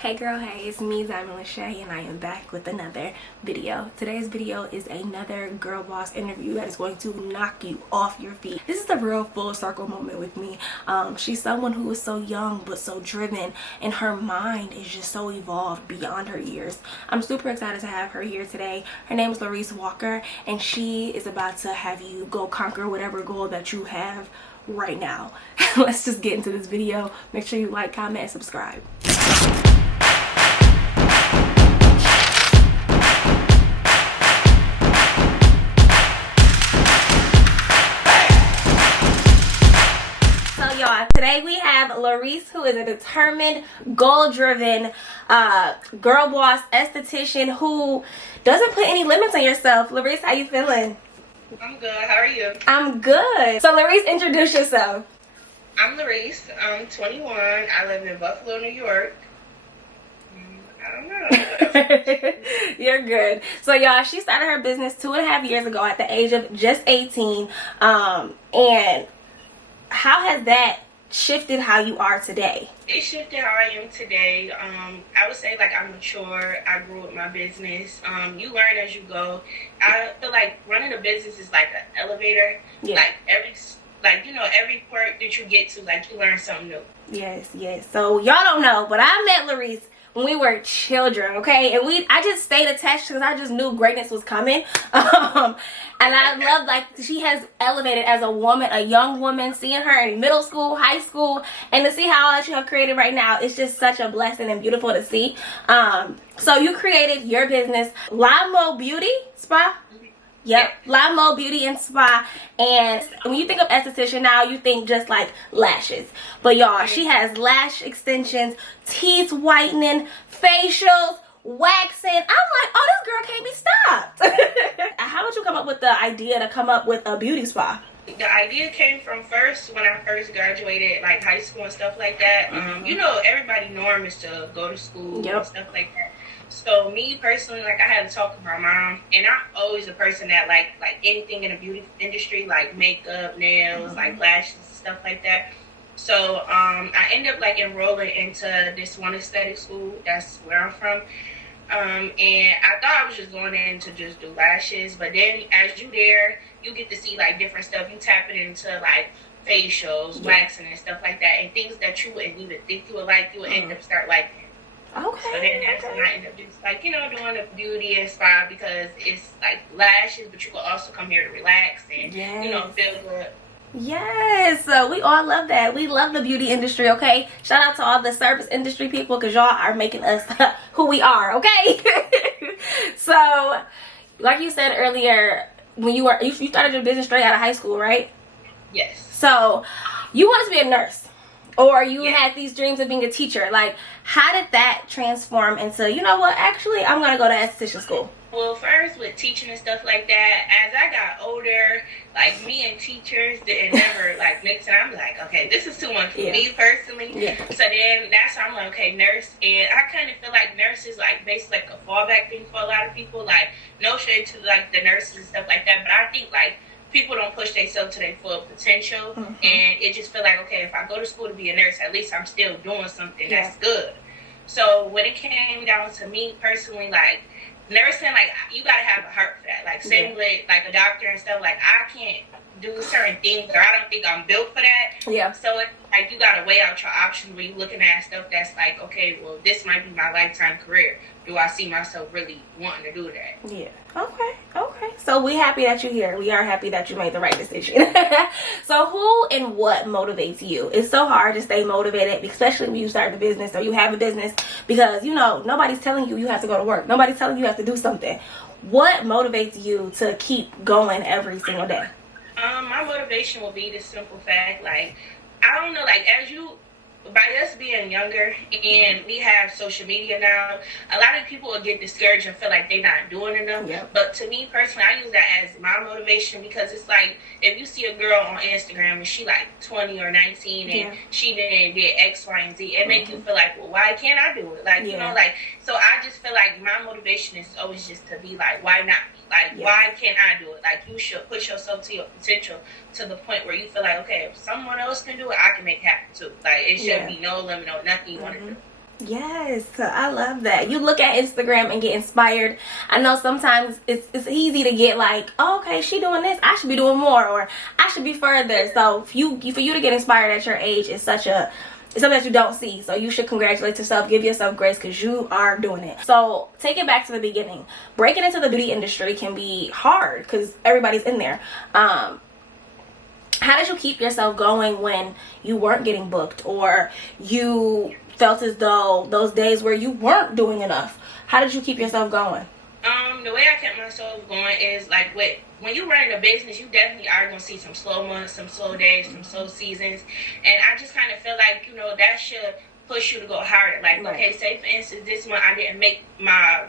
Hey girl, hey, it's me, Dymond, and I am back with another video. Today's video is another girl boss interview that is going to knock you off your feet. This is a real full circle moment with me. She's someone who is so young but so driven, and her mind is just so evolved beyond her years. I'm super excited to have her here today. Her name is Laurice Walker, and she is about to have you go conquer whatever goal that you have right now. Let's just get into this video. Make sure you like, comment, and subscribe. Today we have Laurice, who is a determined, goal-driven girl boss esthetician who doesn't put any limits on yourself. Laurice, how you feeling? I'm good. How are you? I'm good. So Laurice, introduce yourself. I'm Laurice. I'm 21. I live in Buffalo, New York. I don't know. You're good. So y'all, she started her business 2.5 years ago at the age of just 18. And how has that shifted how you are today? It shifted how I am today. I would say like I'm mature. I grew with my business. You learn as you go. I feel like running a business is like an elevator. Yeah. Like every part that you get to, like you learn something new. Yes. So y'all don't know, but I met Laurice when we were children, okay? And I just stayed attached because I just knew greatness was coming. And I love, like, she has elevated as a woman, a young woman, seeing her in middle school, high school, and to see how all that you have created right now, it's just such a blessing and beautiful to see. So you created your business, Dymond Beauty Spa? Yep, Dymond Beauty and Spa. And when you think of esthetician now, you think just like lashes. But y'all, she has lash extensions, teeth whitening, facials, waxing. I'm like, oh, this girl can't be stopped. How did you come up with the idea to come up with a beauty spa? The idea came from when I first graduated, like high school and stuff like that. You know, everybody norm is to go to school and stuff like that. So me personally, like I had to talk with my mom, and I'm always a person that like anything in the beauty industry, like makeup, nails, like lashes, stuff like that. So I ended up like enrolling into this one aesthetic school. That's where I'm from. And I thought I was just going in to just do lashes, but then as you there, you get to see like different stuff. You tap it into like facials, waxing, and stuff like that, and things that you wouldn't even think you would like, you would end up start liking. Okay. So then that's when I end up just like, you know, doing the beauty and spa because it's like lashes, but you can also come here to relax and, you know, feel good. Yes, so we all love that. We love the beauty industry, okay? Shout out to all the service industry people because y'all are making us who we are, okay? So, like you said earlier, when you started your business straight out of high school, right? Yes. So, you wanted to be a nurse. Or you had these dreams of being a teacher. Like, how did that transform into, you know what, actually, I'm going to go to esthetician school? Well, first with teaching and stuff like that, as I got older, like me and teachers didn't never like mix, and I'm like, okay, this is too much for me personally. So then that's why I'm like, okay, nurse. And I kind of feel like nurses like basically like a fallback thing for a lot of people. Like, no shade to like the nurses and stuff like that, but I think like people don't push themselves to their full potential, and it just feel like, okay, if I go to school to be a nurse, at least I'm still doing something that's good. So when it came down to me personally, like nursing, like you gotta have a heart for that. Like same with like a doctor and stuff. Like I can't do certain things, or I don't think I'm built for that. Yeah. So it's like you gotta weigh out your options when you're looking at stuff that's like, okay, well, this might be my lifetime career. Do I see myself really wanting to do that? Yeah. Okay. So we happy that you're here. We are happy that you made the right decision. So who and what motivates you? It's so hard to stay motivated, especially when you start a business or you have a business, because, you know, nobody's telling you have to go to work. Nobody's telling you have to do something. What motivates you to keep going every single day? My motivation will be the simple fact, like, I don't know, like, by us being younger and we have social media now, a lot of people will get discouraged and feel like they're not doing enough. But to me personally, I use that as my motivation because it's like if you see a girl on Instagram and she like 20 or 19 and she did X, Y, and Z, it make you feel like, well, why can't I do it? Like, you know, like, so I just feel like my motivation is always just to be like, why not me? Like, why can't I do it? Like, you should push yourself to your potential to the point where you feel like, okay, if someone else can do it, I can make it happen too. Like, it should be no limit or nothing you want to do. Yes, I love that. You look at Instagram and get inspired. I know sometimes it's easy to get like, oh, okay, she doing this, I should be doing more, or I should be further. So for you to get inspired at your age is it's something that you don't see. So you should congratulate yourself, give yourself grace, because you are doing it. So take it back to the beginning. Breaking into the beauty industry can be hard because everybody's in there. How did you keep yourself going when you weren't getting booked, or you felt as though those days where you weren't doing enough? How did you keep yourself going? The way I kept myself going is like when you run a business, you definitely are going to see some slow months, some slow days, some slow seasons. And I just kind of feel like, that should push you to go harder. Like, right. Okay, say for instance, this month I didn't make my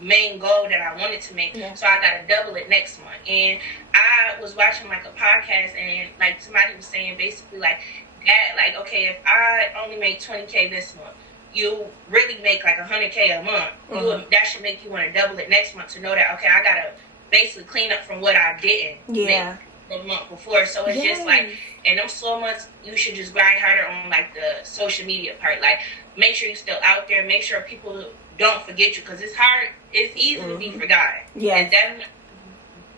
main goal that I wanted to make, so I got to double it next month. And I was watching like a podcast, and like somebody was saying basically like that, like, okay, if I only make 20K this month, you really make like 100K a month. That should make you want to double it next month to know that, okay, I got to basically clean up from what I didn't make the month before. So it's just like, in them slow months, you should just grind harder on like the social media part. Like, make sure you're still out there, make sure people don't forget you, because it's hard, it's easy to be forgotten. It's definitely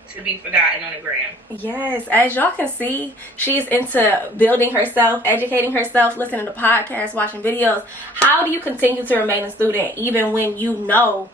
to be forgotten on the gram. Yes, as y'all can see, she's into building herself, educating herself, listening to podcasts, watching videos. How do you continue to remain a student even when you know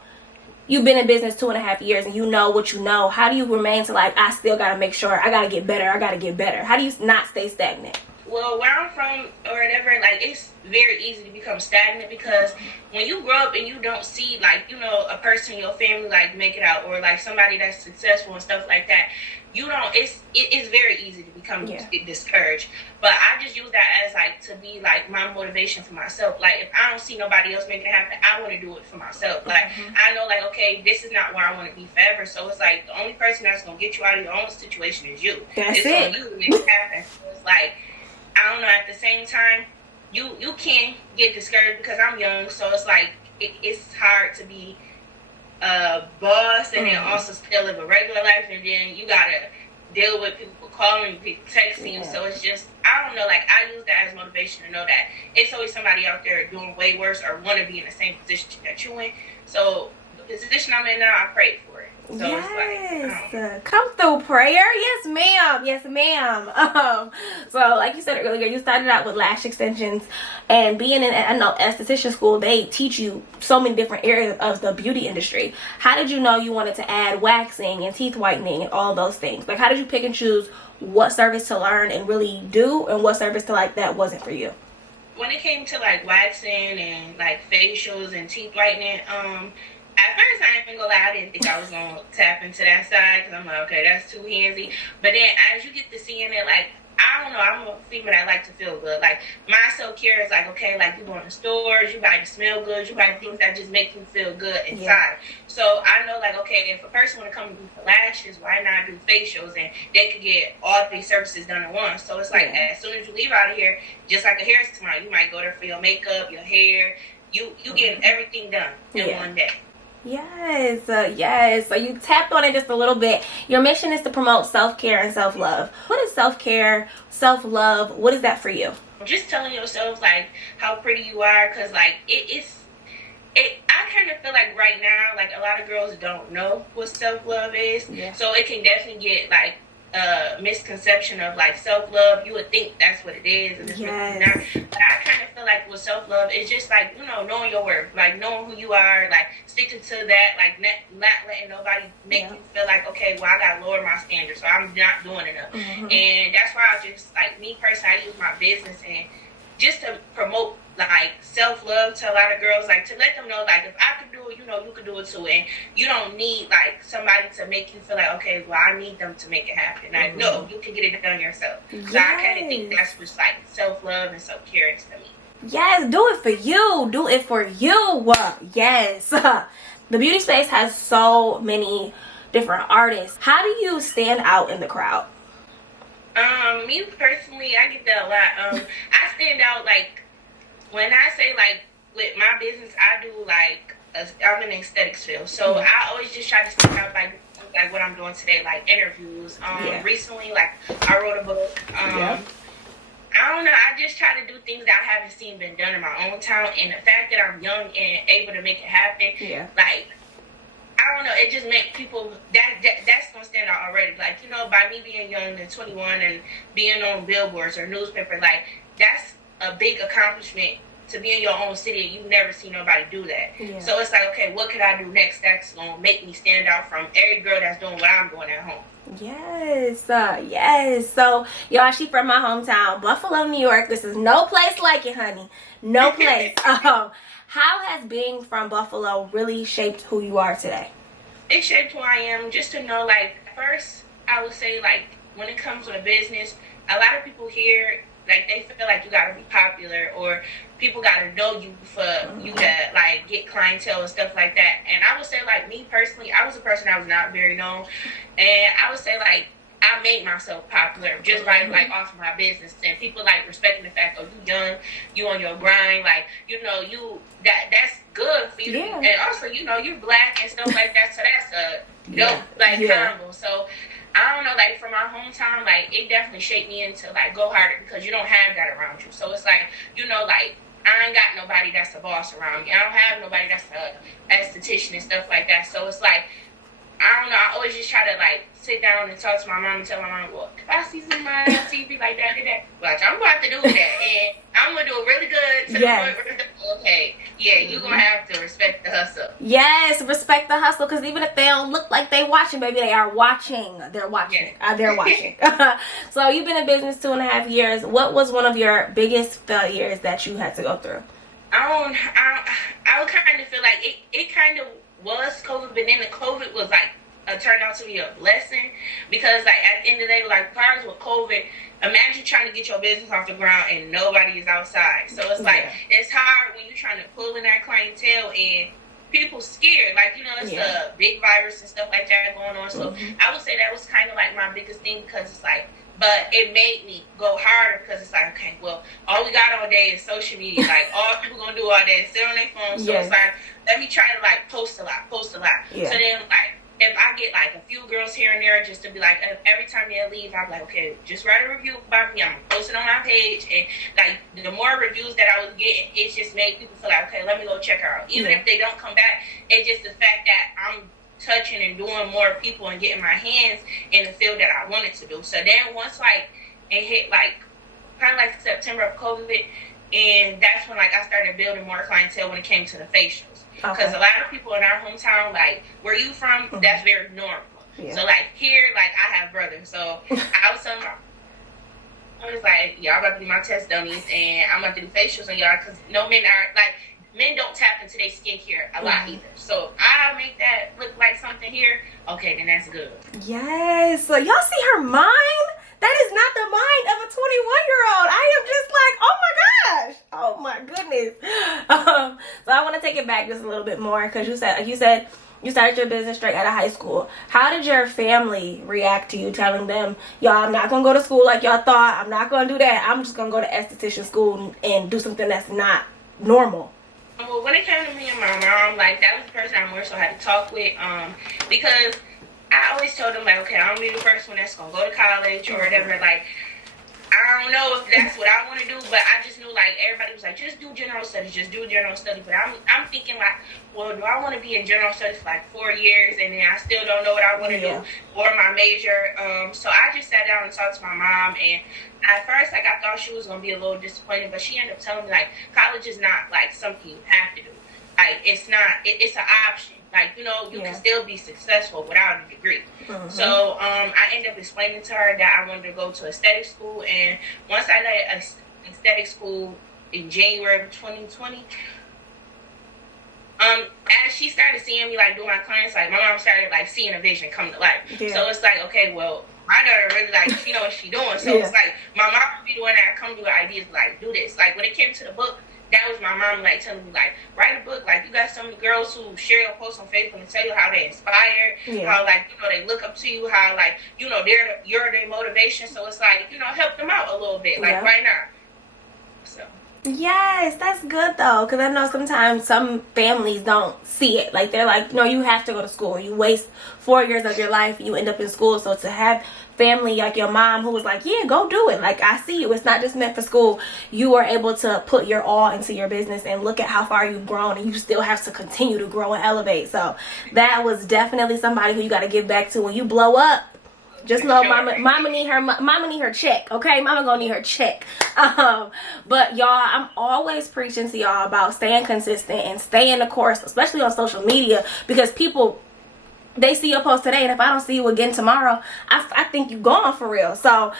you've been in business 2.5 years and you know what you know? How do you remain to like, I still gotta make sure, I gotta get better, How do you not stay stagnant? Well, where I'm from or whatever, like, it's very easy to become stagnant, because when you grow up and you don't see, like, a person in your family, like, make it out, or, like, somebody that's successful and stuff like that, it's very easy to become discouraged. But I just use that as, like, to be, like, my motivation for myself. Like, if I don't see nobody else making it happen, I want to do it for myself. Like, I know, like, okay, this is not where I want to be forever. So it's like, the only person that's going to get you out of your own situation is you. It's on you to make it happen. So it's like, I don't know, at the same time, you can get discouraged because I'm young, so it's like, it's hard to be a boss and then also still live a regular life, and then you gotta deal with people calling, people texting you, so it's just, I don't know, like, I use that as motivation to know that it's always somebody out there doing way worse or want to be in the same position that you're in. So the position I'm in now, I prayed for it. So it's like, come through prayer. Yes, ma'am. So like you said earlier, you started out with lash extensions, and being in, I know, esthetician school, they teach you so many different areas of the beauty industry. How did you know you wanted to add waxing and teeth whitening and all those things? Like, how did you pick and choose what service to learn and really do, and what service to like that wasn't for you? When it came to like waxing and like facials and teeth whitening, at first, I ain't gonna lie, I didn't think I was gonna tap into that side, because I'm like, okay, that's too handsy. But then as you get to seeing it, like, I don't know, I'm a female that like to feel good. Like, my self-care is like, okay, like, you go in the stores, you buy to smell good, you buy things that just make you feel good inside. So I know, like, okay, if a person want to come and do the lashes, why not do facials? And they could get all 3 services done at once. So it's like, as soon as you leave out of here, just like a hair salon, you might go there for your makeup, your hair, you get everything done in one day. Yes. So you tapped on it just a little bit. Your mission is to promote self-care and self-love. What is self-care, self-love? What is that for you? Just telling yourself, like, how pretty you are, because, like, I kind of feel like right now, like, a lot of girls don't know what self-love is. So it can definitely get, like, misconception of like self-love. You would think that's what it is, and it's really not. But I kind of feel like with self-love, it's just like, knowing your worth, like knowing who you are, like sticking to that, like not letting nobody make you feel like, okay, well, I gotta lower my standards, so I'm not doing enough. And that's why I just, like, me personally, I use my business and just to promote like self-love to a lot of girls, like to let them know, like, if I could do it, you could do it too, and you don't need like somebody to make you feel like, okay, well, I need them to make it happen. Like, no, you can get it done yourself. So I kind of think that's what's like self-love and self-care to me. Yes, do it for you. Do it for you. Yes. The beauty space has so many different artists. How do you stand out in the crowd? Me personally, I get that a lot. I stand out, like, when I say, like, with my business, I do, like, I'm in the aesthetics field. So I always just try to stand out, like what I'm doing today, like interviews. Recently, like, I wrote a book. I don't know. I just try to do things that I haven't seen been done in my own town, and the fact that I'm young and able to make it happen, like, I don't know. It just makes people that's gonna stand out already. Like, you know, by me being young and 21 and being on billboards or newspaper, like, that's a big accomplishment to be in your own city, and you never see nobody do that. So it's like, okay, what could I do next that's gonna make me stand out from every girl that's doing what I'm doing at home? Yes. So, y'all, she from my hometown, Buffalo, New York. This is no place like it, honey. No place. How has being from Buffalo really shaped who you are today? It shaped who I am. Just to know, like, first, I would say, like, when it comes to a business, a lot of people here, like, they feel like you gotta be popular, or people gotta know you for you to, like, get clientele and stuff like that. And I would say, like, me personally, I was a person that was not very known, and I would say, like, I made myself popular just by, like, off my business, and people, like, respecting the fact, oh, you young, you on your grind, like, you know, that's good for you. And also, you know, you're black and stuff like that, so that's a dope, like, combo. So I don't know, like, from my hometown, like, it definitely shaped me into, like, go harder, because you don't have that around you. So it's like, you know, like, I ain't got nobody that's a boss around me. I don't have nobody that's a esthetician and stuff like that. So it's like, I don't know, I always just try to, like, sit down and talk to my mom and tell my mom, well, if I see somebody on TV like that, watch, I'm going to have to do that. And I'm going to do it really good to the point where, okay, you're going to have to respect the hustle. Yes, respect the hustle, because even if they don't look like they watching, baby, they are watching. They're watching. They're watching. So you've been in business 2.5 years. What was one of your biggest failures that you had to go through? I would kind of feel like it kind of was COVID, but then the COVID was like turned out to be a blessing, because like at the end of the day, like prior with COVID, imagine trying to get your business off the ground and nobody is outside. So it's like it's hard when you're trying to pull in that clientele and people scared, like, you know, it's a big virus and stuff like that going on. So I would say that was kind of like my biggest thing, because it's like, but it made me go harder, because it's like, okay, well, all we got all day is social media. Like, all people gonna do all day is sit on their phones. So it's like, let me try to, like, post a lot. So then, like, if I get, like, a few girls here and there, just to be like, every time they leave, I'm like, okay, just write a review about me. I'm gonna post it on my page. And, like, the more reviews that I was getting, it just made people feel like, okay, let me go check her out. Even if they don't come back, it's just the fact that I'm touching and doing more people and getting my hands in the field that I wanted to do. So then once, like, it hit, like, kind of like September of COVID, and that's when, like, I started building more clientele when it came to the facials. Because a lot of people in our hometown, like, where you from, that's very normal. So, like, here, like, I have brothers. So I was telling my, I was like, y'all about to do my test dummies, and I'm about to do facials on y'all, because no men are, like, men don't tap into their skincare a lot either. So I'll make that look like something here. Okay, then that's good. Yes. So y'all see her mind? That is not the mind of a 21-year-old. I am just like, oh my gosh. Oh my goodness. So I want to take it back just a little bit more, because you said you started your business straight out of high school. How did your family react to you telling them, y'all, I'm not going to go to school like y'all thought. I'm not going to do that. I'm just going to go to esthetician school and do something that's not normal? Well, when it came to me and my mom, like, that was the person I more so had to talk with, because I always told them, like, okay, I'm going to be the first one that's going to go to college or whatever. Like, I don't know if that's what I want to do, but I just knew, like, everybody was like, just do general studies, But I'm thinking, like, well, do I want to be in general studies for, like, 4 years, and then I still don't know what I want to do, or my major? So I just sat down and talked to my mom, and at first, like, I thought she was going to be a little disappointed, but she ended up telling me, like, college is not, like, something you have to do. Like, it's not, it's an option. Like, you know, you can still be successful without a degree. So I ended up explaining to her that I wanted to go to aesthetic school. And once I left aesthetic school in January of 2020, as she started seeing me, like, do my clients, like, my mom started, like, seeing a vision come to life. So it's like, okay, well, my daughter really, like, she knows what she's doing. So it's like, my mom would be the one that come to with ideas, like, do this. Like, when it came to the book, that was my mom, like, telling me, like, write a book. Like, you got so many girls who share your posts on Facebook and tell you how they inspired, how, like, you know, they look up to you, how, like, you know, you're their motivation. So it's like, you know, help them out a little bit. Like, why not? So. Yes, that's good though, because I know sometimes some families don't see it. Like, they're like, no, you have to go to school. You waste 4 years of your life, you end up in school. So to have family like your mom who was like, yeah, go do it. Like, I see you. It's not just meant for school. You are able to put your all into your business, and look at how far you've grown, and you still have to continue to grow and elevate. So that was definitely somebody who you got to give back to when you blow up. Just know, mama need her check, okay? Mama gonna need her check. But y'all, I'm always preaching to y'all about staying consistent and staying the course, especially on social media, because people, they see your post today, and if I don't see you again tomorrow, I think you gone for real. So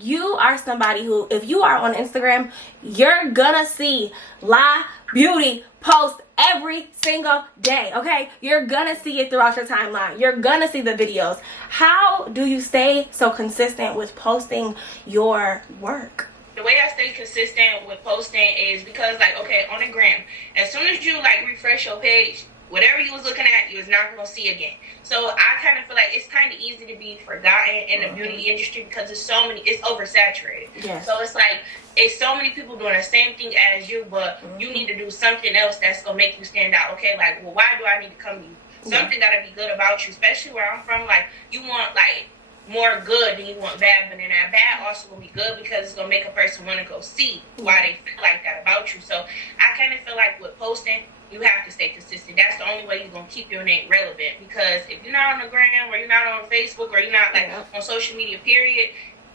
you are somebody who, if you are on Instagram, you're gonna see La Beauty post every single day, okay? You're gonna see it throughout your timeline. You're gonna see the videos. How do you stay so consistent with posting your work? The way I stay consistent with posting is because, like, okay, on the gram, as soon as you like refresh your page, whatever you was looking at, you was not going to see again. So I kind of feel like it's kind of easy to be forgotten in the beauty industry because it's oversaturated. Yes. So it's like, it's so many people doing the same thing as you, but you need to do something else that's going to make you stand out. Okay, like, well, why do I need to come to you? Something got to be good about you, especially where I'm from. Like, you want, like, more good than you want bad, but then that bad also will be good because it's going to make a person want to go see why they feel like that about you. So I kind of feel like with posting, you have to stay consistent. That's the only way you're going to keep your name relevant, because if you're not on the gram, or you're not on Facebook, or you're not like on social media, period,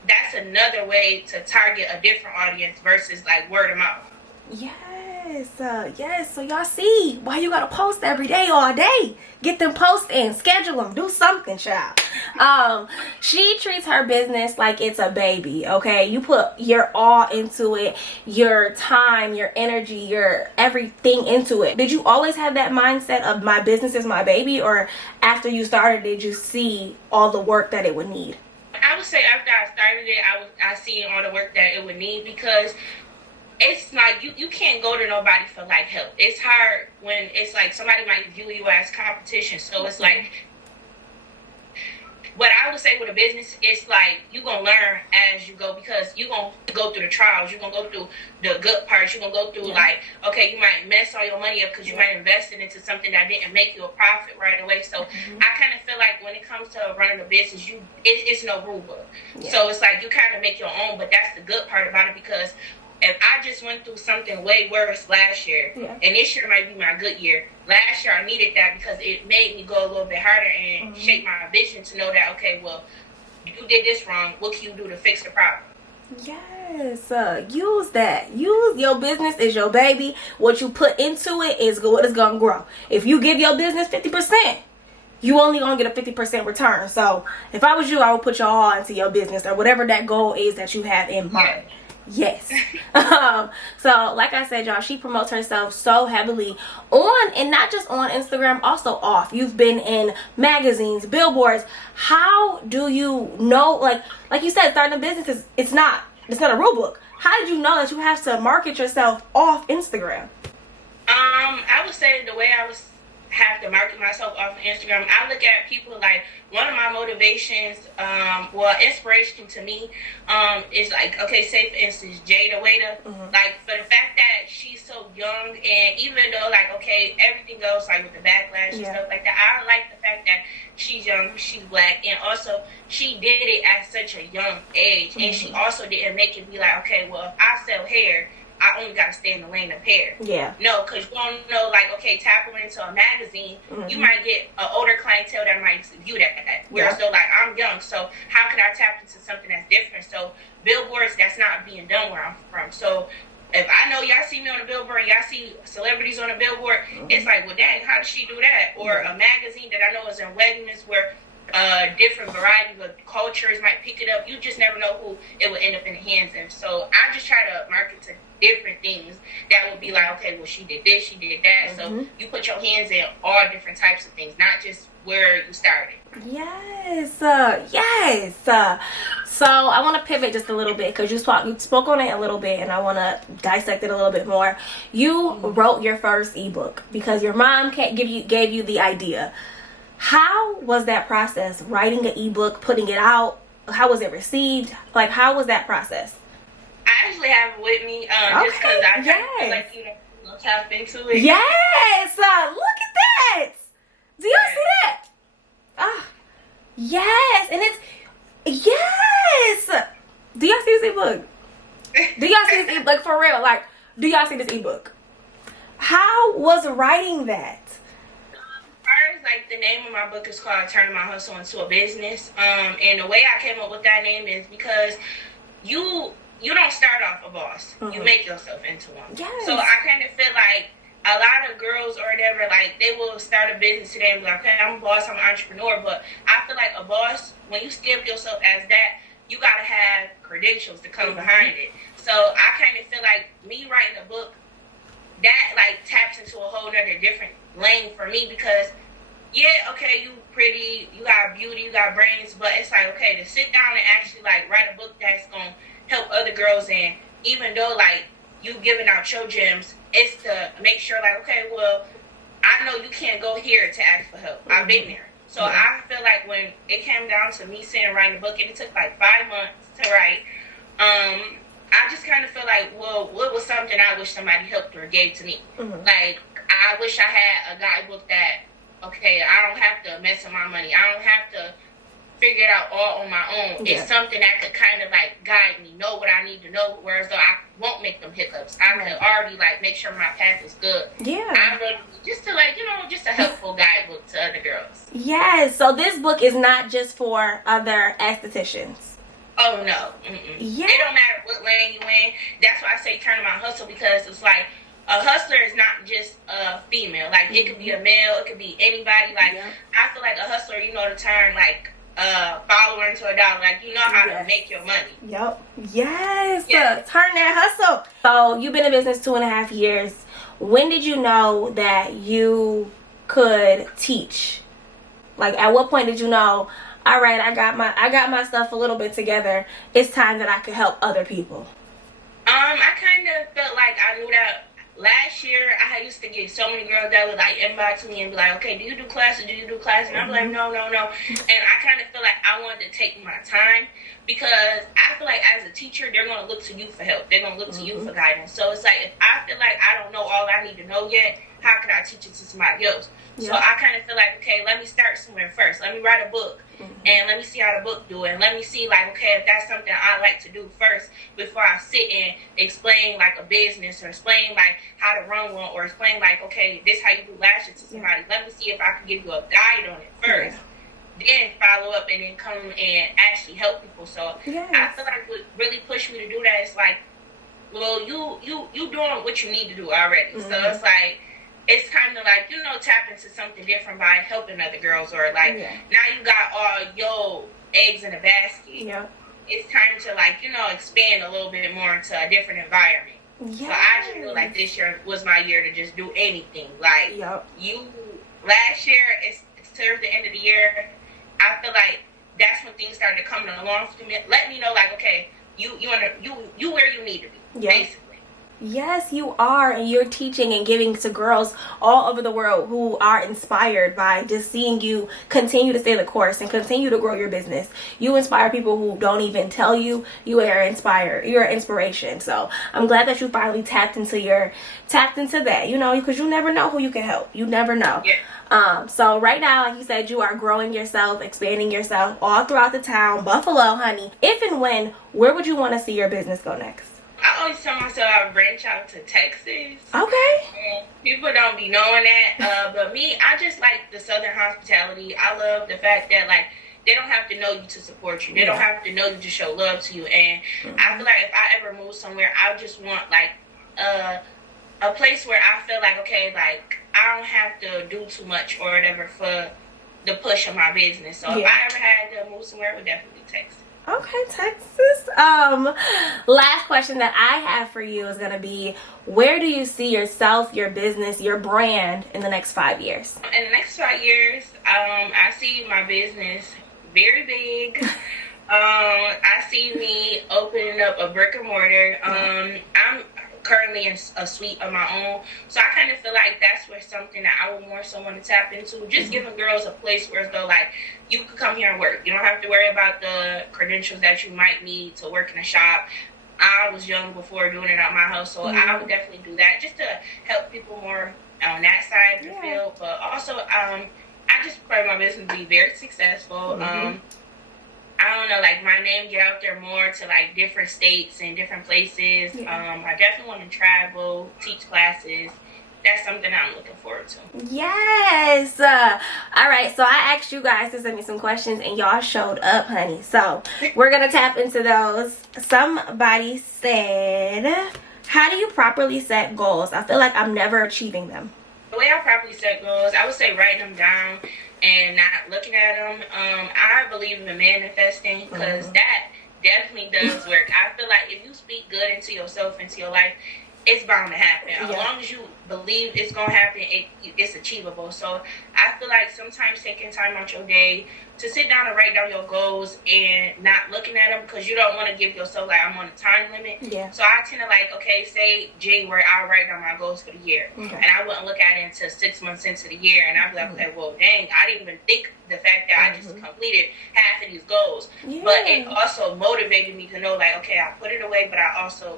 that's another way to target a different audience versus like word of mouth. Yes, yes. So y'all see why you gotta post every day, all day. Get them posts in, schedule them, do something, child. She treats her business like it's a baby. Okay, you put your all into it, your time, your energy, your everything into it. Did you always have that mindset of my business is my baby, or after you started, did you see all the work that it would need? I would say after I started it, I see all the work that it would need, because it's like you can't go to nobody for like help. It's hard when it's like somebody might view you as competition. So it's like, what I would say with a business, it's like you're going to learn as you go, because you're going to go through the trials. You're going to go through the good parts. You're going to go through like, okay, you might mess all your money up because you might invest it into something that didn't make you a profit right away. So I kind of feel like when it comes to running a business, it's no rule book. So it's like you kind of make your own, but that's the good part about it, because if I just went through something way worse last year, and this year might be my good year, last year I needed that because it made me go a little bit harder and shape my vision to know that, okay, well, you did this wrong. What can you do to fix the problem? Yes, use that. Use your business is your baby. What you put into it is what is going to grow. If you give your business 50%, you only going to get a 50% return. So if I was you, I would put your all into your business, or whatever that goal is that you have in mind. Yes. So like I said, y'all, she promotes herself so heavily on, and not just on Instagram, also off. You've been in magazines, billboards. How do you know, like you said, starting a business it's not a rule book. How did you know that you have to market yourself off Instagram? I would say the way I have to market myself off Instagram, I look at people like, one of my motivations, inspiration to me, is like, okay, say for instance, Jada Waiter, like, for the fact that she's so young, and even though like, okay, everything goes like with the backlash and stuff like that, I like the fact that she's young, she's black, and also she did it at such a young age, and she also didn't make it be like, okay, well, if I sell hair, I only got to stay in the lane of hair. No, because you don't know, like, okay, tapping into a magazine, you might get an older clientele that might view that. Whereas though, like, I'm young, so how can I tap into something that's different? So billboards, that's not being done where I'm from. So if I know y'all see me on a billboard, y'all see celebrities on a billboard, it's like, well, dang, how did she do that? Or a magazine that I know is in weddings where different variety of cultures might pick it up. You just never know who it will end up in the hands of. So I just try to market to different things that would be like, okay, well, she did this, she did that. So you put your hands in all different types of things, not just where you started. Yes, yes. So I want to pivot just a little bit, because you spoke on it a little bit, and I want to dissect it a little bit more. You wrote your first ebook because your mom gave you the idea. How was that process, writing an ebook, putting it out? How was it received? Like, how was that process? I I actually have it with me, just because I kind of feel like, you know, tap into it. Yes! Look at that! Do y'all see that? Ah, yes! And it's, yes! Do y'all see this ebook? Do y'all see this ebook for real? Like, do y'all see this ebook? How was writing that? First, like, the name of my book is called Turning My Hustle into a Business. And the way I came up with that name is because you don't start off a boss. You make yourself into one. Yes. So I kind of feel like a lot of girls or whatever, like, they will start a business today and be like, okay, I'm a boss, I'm an entrepreneur. But I feel like a boss, when you stamp yourself as that, you got to have credentials to come behind it. So I kind of feel like me writing a book, that, like, taps into a whole other different lane for me because, yeah, okay, you pretty, you got beauty, you got brains, but it's like, okay, to sit down and actually, like, write a book that's going to help other girls, and even though, like, you giving out your gems, it's to make sure, like, okay, well, I know you can't go here to ask for help. I've been there. So I feel like when it came down to me sitting and writing a book, and it took like 5 months to write, I just kind of feel like, well, what was something I wish somebody helped or gave to me? Like, I wish I had a guidebook that, okay, I don't have to mess with my money. I don't have to figure it out all on my own. It's something that could kind of like guide me, know what I need to know, whereas though I won't make them hiccups. I could already like make sure my path is good. I'm really just to like, you know, just a helpful guidebook to other girls. Yes. So this book is not just for other estheticians. Oh no. Yeah. It don't matter what lane you in. That's why I say turn my hustle, because it's like a hustler is not just a female. Like it could be a male, it could be anybody. Like I feel like a hustler, you know, to turn like follower into a dollar. Like you know how to make your money. Yes. Turn that hustle. So you've been in business 2.5 years. When did you know that you could teach? Like at what point did you know, all right, I got my stuff a little bit together, it's time that I could help other people? I kind of felt like I knew that last year. I used to get so many girls that would like inbox me and be like, okay, do you do classes? And I'm like, no. And I kind of feel like I wanted to take my time, because I feel like as a teacher, they're going to look to you for help. They're going to look to you for guidance. So it's like, if I feel like I don't know all I need to know yet, how could I teach it to somebody else? So I kind of feel like, okay, let me start somewhere first. Let me write a book, and let me see how the book do it. And let me see, like, okay, if that's something I like to do first before I sit and explain, like, a business, or explain, like, how to run one, or explain, like, okay, this how you do lashes to somebody. Let me see if I can give you a guide on it first. Then follow up and then come and actually help people. So I feel like what really pushed me to do that is, like, well, you doing what you need to do already. So it's like, it's kind of like, you know, tap into something different by helping other girls, or like now you got all your eggs in a basket. It's time to, like, you know, expand a little bit more into a different environment. So I just feel like this year was my year to just do anything. Like last year, it's towards the end of the year, I feel like that's when things started coming along for me. Let me know, like, okay, you where you need to be, basically. Yes, you are, and you're teaching and giving to girls all over the world who are inspired by just seeing you continue to stay the course and continue to grow your business. You inspire people who don't even tell you. You are inspired. You're an inspiration. So I'm glad that you finally tapped into that, you know, because you never know who you can help. You never know. So right now, like you said, you are growing yourself, expanding yourself all throughout the town, Buffalo, honey. If and when, where would you want to see your business go next? I always tell myself I branch out to Texas. Okay. People don't be knowing that. But me, I just like the Southern hospitality. I love the fact that, like, they don't have to know you to support you. They don't have to know you to show love to you. And I feel like if I ever move somewhere, I just want, like, a place where I feel like, okay, like, I don't have to do too much or whatever for the push of my business. So if I ever had to move somewhere, it would definitely be Texas. Okay, Texas. Last question that I have for you is going to be, where do you see yourself, your business, your brand in the next 5 years? In the next 5 years, I see my business very big. I see me opening up a brick and mortar. I'm currently in a suite of my own, so I kind of feel like that's where something that I would more so want to tap into, just giving girls a place where, though, like, you could come here and work. You don't have to worry about the credentials that you might need to work in a shop. I was young before doing it out my house, so I would definitely do that just to help people more on that side of the field. But also, I just prefer my business to be very successful. I don't know, like my name get out there more to like different states and different places. I definitely want to travel, teach classes. That's something I'm looking forward to. Yes. All right. So I asked you guys to send me some questions, and y'all showed up, honey. So we're gonna tap into those. Somebody said, "How do you properly set goals? I feel like I'm never achieving them." The way I properly set goals, I would say writing them down and not looking at them. I believe in manifesting because that definitely does work. I feel like if you speak good into yourself, into your life, it's bound to happen. As long as you believe it's going to happen, it's achievable. So I feel like sometimes taking time out your day to sit down and write down your goals and not looking at them, because you don't want to give yourself like, I'm on a time limit. So I tend to like, okay, say January, I'll write down my goals for the year. And I wouldn't look at it until 6 months into the year. And I'd be like, okay, well, dang, I didn't even think the fact that I just completed half of these goals. But it also motivated me to know like, okay, I put it away, but I also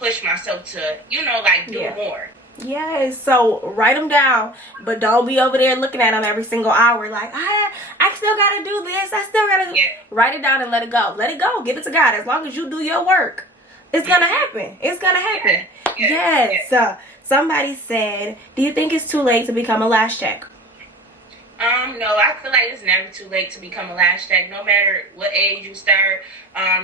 push myself to, you know, like do more. Yes, so write them down, but don't be over there looking at them every single hour like, I still gotta do this, I still gotta write it down and let it go. Let it go. Give it to God. As long as you do your work, it's gonna happen. It's gonna happen. Yes. Somebody said, do you think it's too late to become a lash tech? No, I feel like it's never too late to become a lash tech. No matter what age you start,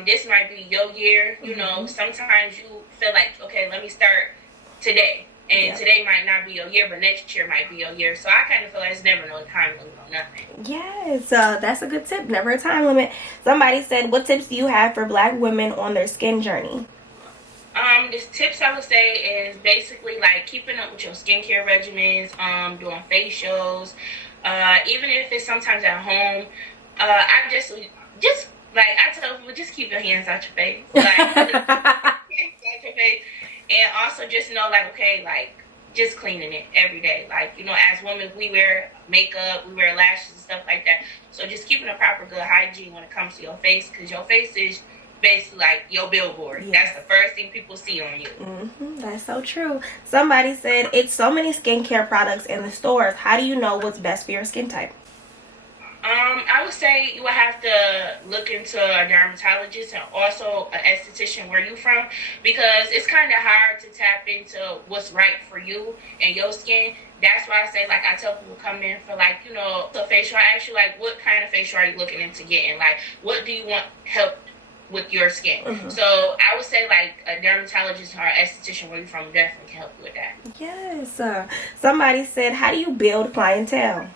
this might be your year. You know, sometimes you feel like, okay, let me start today. And today might not be your year, but next year might be your year. So I kind of feel like it's never no time limit on nothing. Yes, that's a good tip. Never a time limit. Somebody said, what tips do you have for Black women on their skin journey? The tips I would say is basically like keeping up with your skincare regimens, doing facials. Even if it's sometimes at home, I just like I tell people, just keep your hands out your face, like hands out your face, and also just know like, okay, like just cleaning it every day. Like, you know, as women, we wear makeup, we wear lashes and stuff like that. So just keeping a proper good hygiene when it comes to your face, because your face is basically like your billboard. That's the first thing people see on you. That's so true. Somebody said, it's so many skincare products in the stores. How do you know what's best for your skin type? I would say you would have to look into a dermatologist and also an esthetician where you from, because it's kind of hard to tap into what's right for you and your skin. That's why I say, like, I tell people come in for, like, you know, the facial. I ask you, like, what kind of facial are you looking into getting? Like, what do you want help with your skin? So I would say like a dermatologist or an esthetician where you're from definitely can help you with that. Yes. Somebody said, how do you build clientele?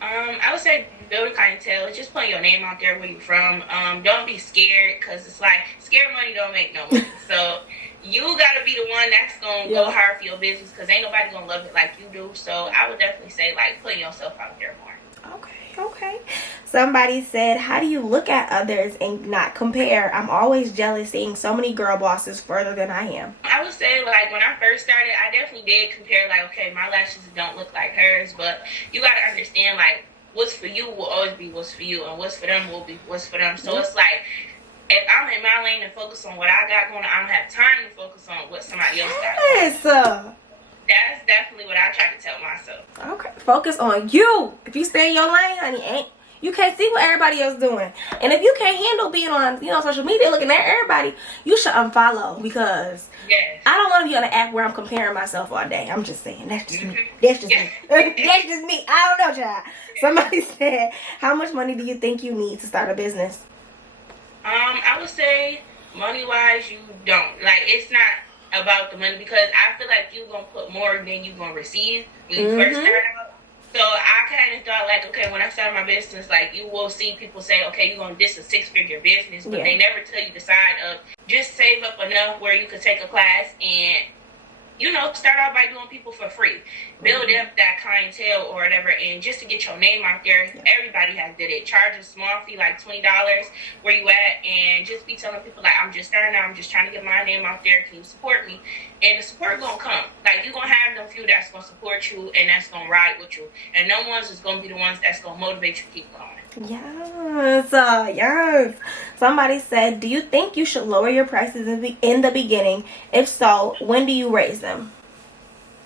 I would say build a clientele. Just put your name out there where you're from. Don't be scared, because it's like scared money don't make no money. So you gotta be the one that's gonna go hard for your business, because ain't nobody gonna love it like you do. So I would definitely say like putting yourself out there more. Okay. Somebody said, how do you look at others and not compare? I'm always jealous seeing so many girl bosses further than I am. I would say, like, when I first started, I definitely did compare, like, okay, my lashes don't look like hers, but you got to understand, like, what's for you will always be what's for you, and what's for them will be what's for them. So it's like, if I'm in my lane and focus on what I got going on, I don't have time to focus on what somebody else got going on. That's definitely what I try to tell myself. Okay, focus on you. If you stay in your lane, honey, you can't see what everybody else doing. And if you can't handle being on, you know, social media looking at everybody, you should unfollow, because I don't want to be on an app where I'm comparing myself all day. I'm just saying, that's just me. That's just me. That's just me. I don't know, child. Somebody said, how much money do you think you need to start a business? I would say money-wise, you don't. Like, it's not about the money, because I feel like you're going to put more than you're going to receive when you first start out. So I kind of thought, like, okay, when I started my business, like, you will see people say, okay, you're going to, this is a 6-figure business, but they never tell you the side of just save up enough where you could take a class and, you know, start out by doing people for free. Build up that clientele or whatever, and just to get your name out there. Everybody has did it. Charge a small fee, like $20, where you at, and just be telling people, like, I'm just starting out, I'm just trying to get my name out there, can you support me? And the support gonna come. Like, you're gonna have them few that's gonna support you and that's gonna ride with you, and no ones is gonna be the ones that's gonna motivate you to keep going. Yes, yes. Somebody said, do you think you should lower your prices in the beginning? If so, when do you raise them?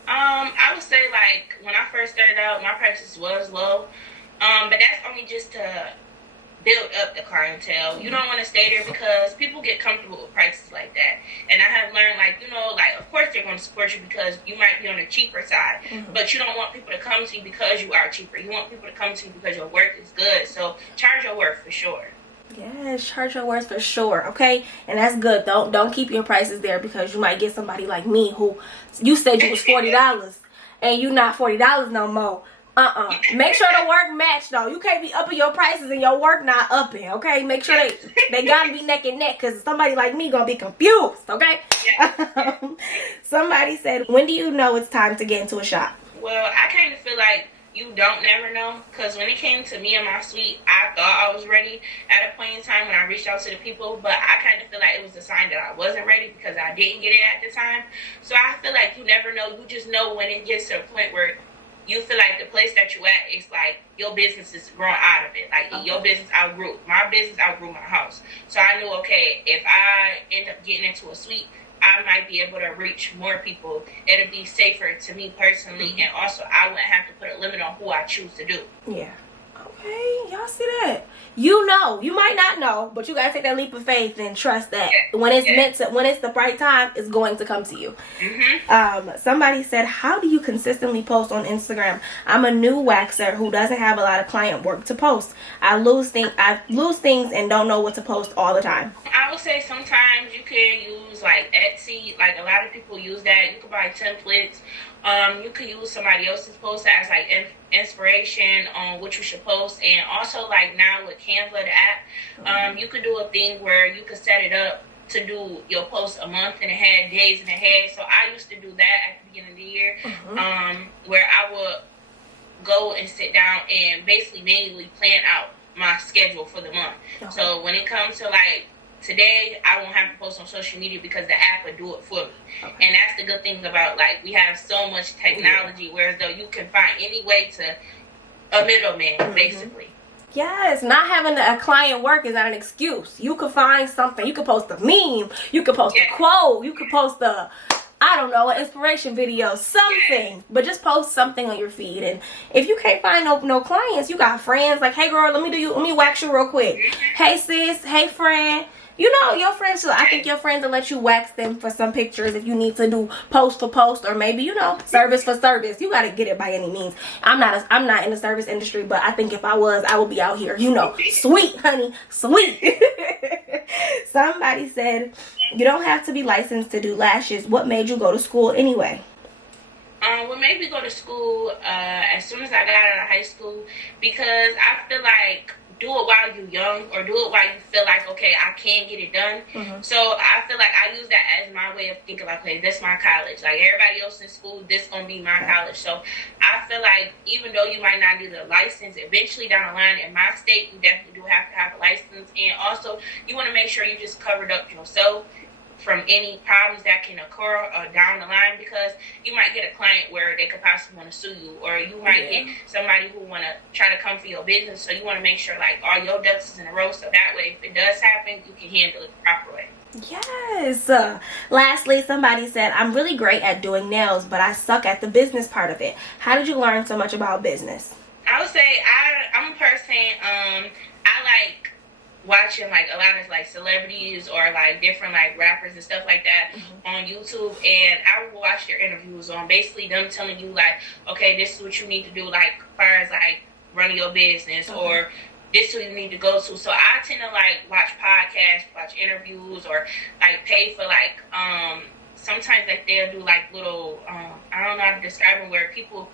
I would say, like, when I first started out, my prices was low. But that's only just to build up the clientele. You don't want to stay there because people get comfortable with prices like that. And I have learned, like, you know, like, of course they're going to support you because you might be on the cheaper side. But you don't want people to come to you because you are cheaper. You want people to come to you because your work is good. So charge your worth for sure. Yes, charge your worth for sure, okay? And that's good. Don't keep your prices there because you might get somebody like me who you said you was $40 and you not $40 no more. Make sure the work match though. You can't be upping your prices and your work not upping, okay? Make sure they gotta be neck and neck because somebody like me gonna be confused, okay? Somebody said, when do you know it's time to get into a shop? Well, I kind of feel like you don't never know, because when it came to me and my suite, I thought I was ready at a point in time when I reached out to the people, but I kind of feel like it was a sign that I wasn't ready because I didn't get it at the time. So I feel like you never know. You just know when it gets to a point where you feel like the place that you at is like your business is growing out of it. Like your business outgrew. My business outgrew my house. So I knew, okay, if I end up getting into a suite, I might be able to reach more people. It'll be safer to me personally, and also I wouldn't have to put a limit on who I choose to do. Yeah. Okay, y'all see that? You know, you might not know, but you gotta take that leap of faith and trust that when it's meant to, when it's the right time, it's going to come to you. Somebody said, how do you consistently post on Instagram? I'm a new waxer who doesn't have a lot of client work to post. I lose things and don't know what to post all the time. I would say sometimes you can use like Etsy. Like a lot of people use that. You can buy templates. You could use somebody else's post as like inspiration on what you should post. And also, like now with Canva, the app, you could do a thing where you could set it up to do your post a month and ahead, days and ahead. So I used to do that at the beginning of the year, where I would go and sit down and basically manually plan out my schedule for the month. So when it comes to like today, I won't have to post on social media because the app will do it for me. And that's the good thing about, like, we have so much technology, whereas though you can find any way to a middleman, basically. Yes, not having a client work is not an excuse. You could find something. You could post a meme. You could post a quote. You could post a, I don't know, an inspiration video, something. But just post something on your feed. And if you can't find no clients, you got friends. Like, hey girl, let me wax you real quick. Hey sis, hey friend. You know, your friends, I think your friends will let you wax them for some pictures if you need to do post for post, or maybe, you know, service for service. You got to get it by any means. I'm not in the service industry, but I think if I was, I would be out here, you know, sweet, honey, sweet. Somebody said, you don't have to be licensed to do lashes. What made you go to school anyway? What made me go to school as soon as I got out of high school, because I feel like do it while you're young, or do it while you feel like, okay, I can get it done. So I feel like I use that as my way of thinking, like, okay, this is my college. Like everybody else in school, this gonna be my college. So I feel like even though you might not do the license, eventually down the line in my state, you definitely do have to have a license. And also you want to make sure you just covered up yourself from any problems that can occur down the line, because you might get a client where they could possibly want to sue you, or you might get somebody who want to try to come for your business. So you want to make sure like all your ducks is in a row, so that way if it does happen, you can handle it the proper way. Yes. Lastly, somebody said, I'm really great at doing nails, but I suck at the business part of it. How did you learn so much about business? I would say I'm a person, I like watching like a lot of like celebrities or like different like rappers and stuff like that on YouTube, and I will watch their interviews on basically them telling you like, okay, this is what you need to do, like as far as like running your business, or this is who you need to go to. So I tend to like watch podcasts, watch interviews, or like pay for like sometimes like they'll do like little I don't know how to describe them, where people,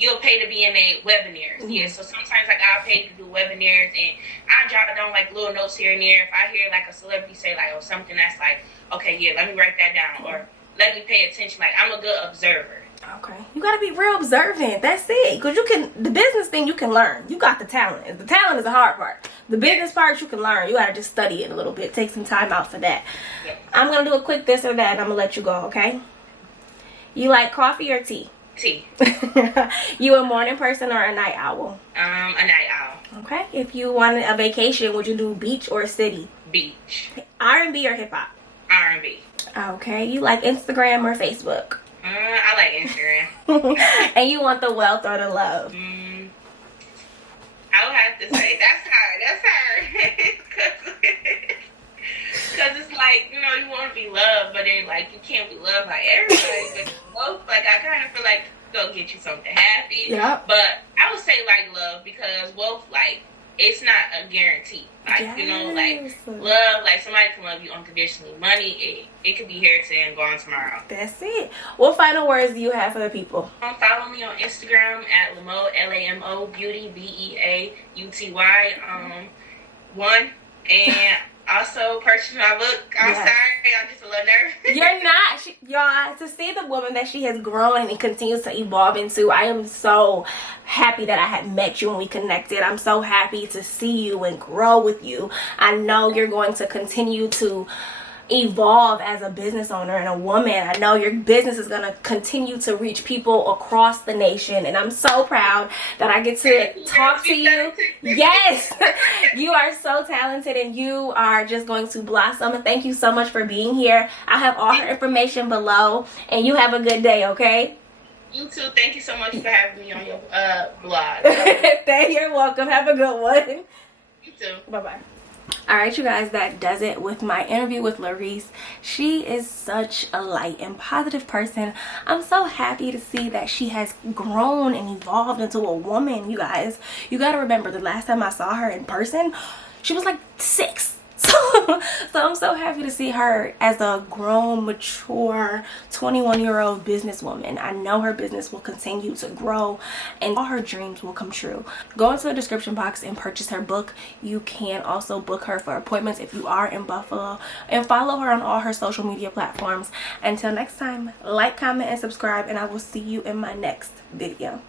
you'll pay to be in a webinars. So sometimes like I'll pay to do webinars, and I jot down like little notes here and there. If I hear like a celebrity say like, oh, something that's like, okay, yeah, let me write that down, or let me pay attention. Like I'm a good observer. Okay, you gotta be real observant. That's it. Because you can, the business thing you can learn. You got the talent. The talent is the hard part. The business part you can learn. You gotta just study it a little bit. Take some time out for that. I'm gonna do a quick this or that, and I'm gonna let you go. Okay? You like coffee or tea? Tea. You a morning person or a night owl? A night owl. Okay. If you wanted a vacation, would you do beach or city? Beach. R&B or hip hop? R&B. Okay. You like Instagram or Facebook? I like Instagram. And you want the wealth or the love? I would have to say that's hard. Because it's like, you know, you want to be loved, but then like you can't be loved by everybody. But both, like, I kind of feel like go get you something happy. Yeah. But I would say like love, because wealth, like, it's not a guarantee. Like, yes. You know, like love, like somebody can love you unconditionally. Money, it could be here today and gone tomorrow. That's it. What final words do you have for the people? Follow me on Instagram at Lamo, Lamo Beauty, Beauty 1. And also purchase my book. I'm sorry, I'm just a little nervous. You're not. Y'all, to see the woman that she has grown and continues to evolve into, I am so happy that I had met you and we connected. I'm so happy to see you and grow with you. I know you're going to continue to evolve as a business owner and a woman. I know your business is going to continue to reach people across the nation, and I'm so proud that I get to talk to you. Yes, you are so talented and you are just going to blossom. And thank you so much for being here. I have all her information below, and you have a good day. Okay, you too. Thank you so much for having me on your blog. You're welcome. Have a good one. You too. Bye bye. Alright, you guys, that does it with my interview with Laurice. She is such a light and positive person. I'm so happy to see that she has grown and evolved into a woman, you guys. You gotta remember, the last time I saw her in person, she was like 6. So I'm so happy to see her as a grown, mature, 21-year-old businesswoman. I know her business will continue to grow and all her dreams will come true. Go into the description box and purchase her book. You can also book her for appointments if you are in Buffalo, and follow her on all her social media platforms. Until next time, like, comment, and subscribe, and I will see you in my next video.